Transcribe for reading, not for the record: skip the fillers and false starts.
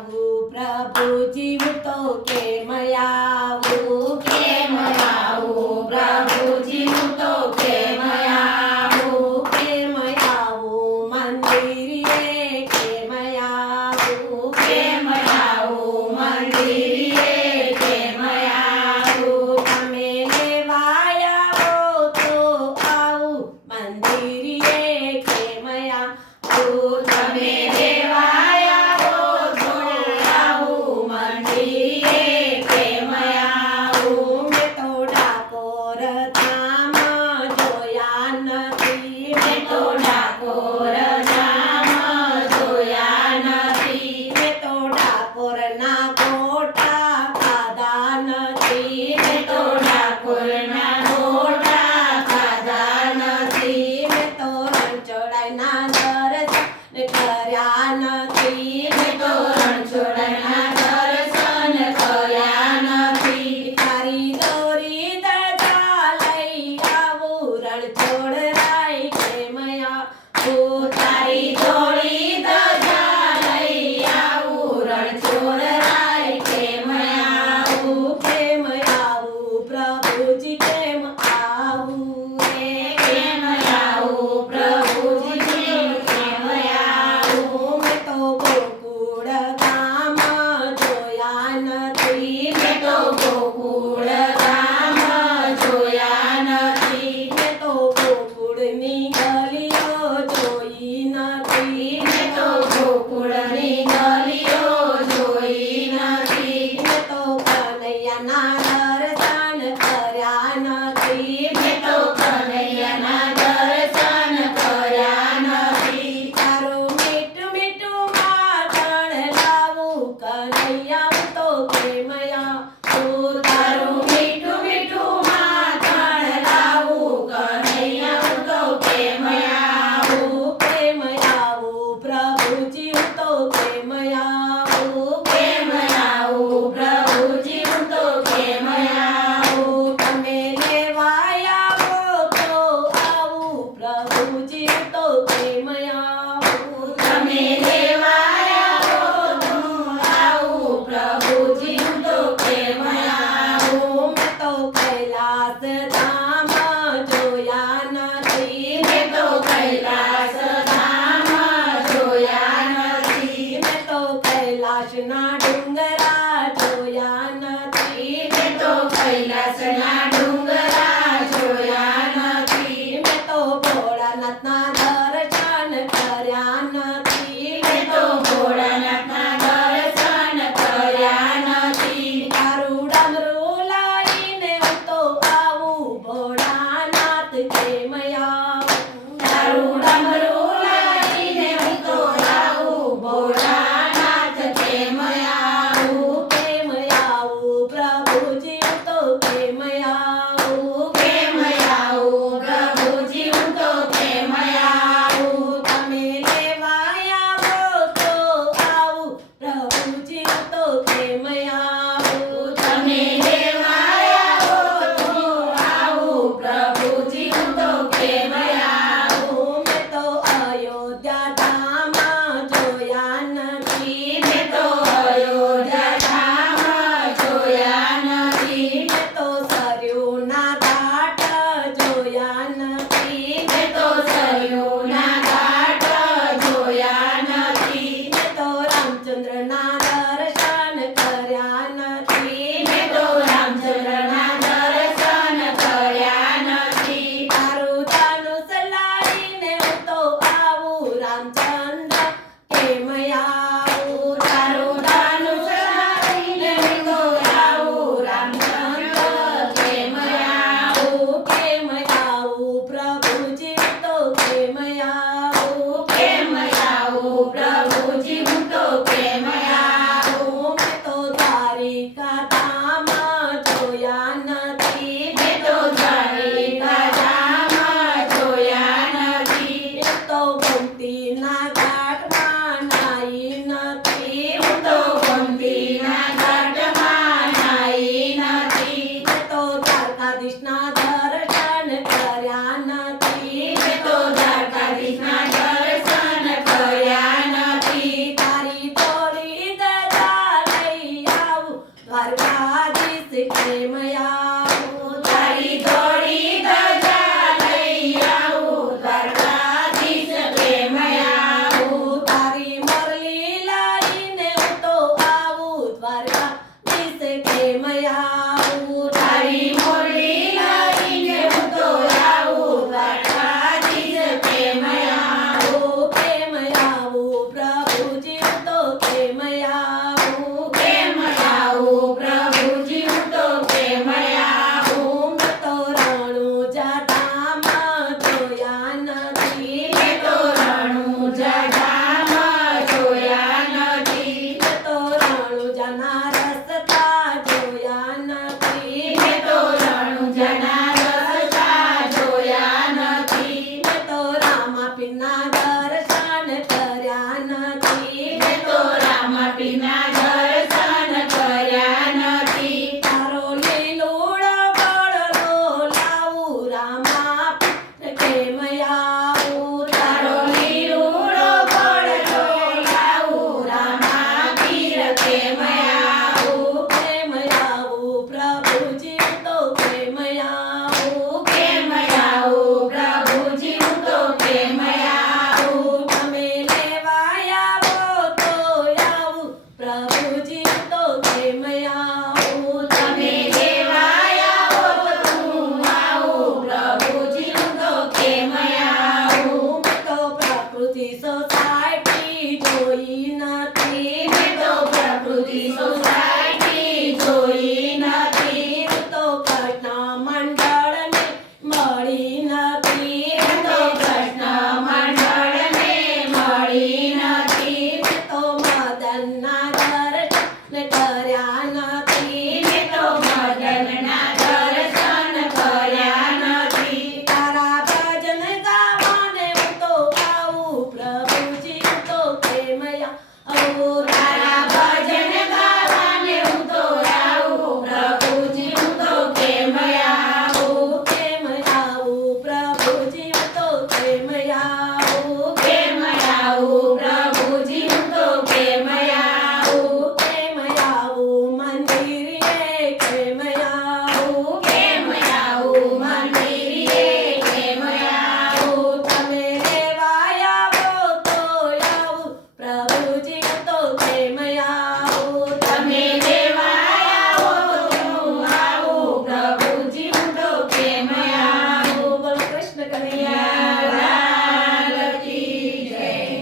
આવું પ્રભુજી હું તો કેમ આવું કેમ આવું પ્રભુજી હું તો કેમ આવું મંદિરે કેમ આવું મંદિરે કેમ આવું તમે લેવા આવો તો આવું મંદિરે કેમ આવું તમે લેવા આવો તો આવું મંદિરે કેમ આવું મેં તો ડાકોર ધામ જોયા નથી મેં તો ડાકોર ધામ જોયા નથી મેં તો ડાકોરના ગોટા ખાધા નથી મેં તો ડાકોરના ગોટા ખાધા નથી મેં તો રણછોડાઈના દર્શન કર્યા નથી મેં તો રણછોડના દર્શન કર્યા નથી તારી દોરી ધજા લઈ આવું રણછોડરાય કેમ આવું તારી જોડી ધજા લઈ આવું રણછોડરાય કેમ આવું કેમ આવું પ્રભુજી કેમ આવું કેમ આવું પ્રભુજી કેમ આવું મેં તો ગોકુળ ગામ જોયા નથી મેં તો ગોકુળ ગામ જોયા નથી મેં તો ગોકુળની ગલીઓ જોઈ નથી મેં તો ગોકુળની ગલીઓ જોઈ નથી મેં તો કનૈયાના દર્શન કર્યા નથી મેં તો કનૈયાના દર્શન કર્યા નથી તારું મીઠું મીઠું માખણ લાવું કનૈયા હું તો કેમ આવું તારું મીઠું મીઠું માખણ લાવું કનૈયા હું તો કેમ આવું કેમ આવું પ્રભુજી હું તો કેમ આવું કેમ આવું પ્રભુજી હું તો કેમ આવું તમે લેવા આવો તો આવું પ્રભુજી હું તો કેમ આવું તમે લેવા આવો તો આવું પ્રભુજી હું તો કેમ આવું મેં તો કૈલાસ ધામ જોયા નથી મેં તો કૈલાસ ધામ જોયા નથી મેં તો કૈલાસના ડુંગરા જોયા નથી મેં તો કૈલાસના ડુંગરા જોયા નથી મેં તો ભોળાનાથના દર્શન કર્યા નથી મેં તો ભોળાનાથના દર્શન કર્યા નથી તારું ડમરું લાઈને હું તો આવું ભોળાનાથ કેમ આવું તારું ડમરું લાવીને હું તો આવું ભોળાનાથ કેમ આવું કેમ આવું તારી થોડી ધજા લઈ આવું દ્વારકાધીશ કેમ આવું તારી મુરલી લાઈને હું તો આવું દ્વારકાધીશ કેમ આવું તારી મુરલી લઈને હું તો આવું દ્વારકાધીશ કેમ આવું કેમ આવું પ્રભુજી હું તો કેમ આવું કેમ આવું પ્રભુજી હું તો કેમ આવું મેં તો રણુજા ધામ જોયા નથી મેં તો રણુજા ધામ જોયા નથી મેં તો રણુજાના રસ્તા જોયા નથી મેં તો રણુજાના રસ્તા જોયા નથી મેં તો રામાપીરના દર્શન કર્યા નથી મેં તો રામાપીરના દર્શન કર્યા નથી તારો લીલુડો બળલો લાવું રામાપીર કેમ આવું તારો લીલુડો પડતો લાવું રામાપીર કેમ આવું કેમ આવું પ્રભુજી હું તો કેમ આવું કેમ આવું પ્રભુજી હું તો કેમ આવું તમે લેવા આવો તો આવું પ્રભુજી હું તો કેમ આવું તમે લેવા આવો તો હું આવું પ્રભુજી હું તો કેમ આવું મેં તો પ્રકૃતિ સોસાયટી જોઈ નથી મેં તો પ્રકૃતિ સોસાયટી જોઈ નથી હું તો કૃષ્ણ મંડળને મળી નથી હું તો કૃષ્ણ મંડળને મળી નથી મેં તો મદનના દર્શન કર્યા નથી મેં તો મદનના દર્શન કર્યા નથી તારા ભજન ગાવાને હું તો આવું પ્રભુજી હું તો કેમ આવું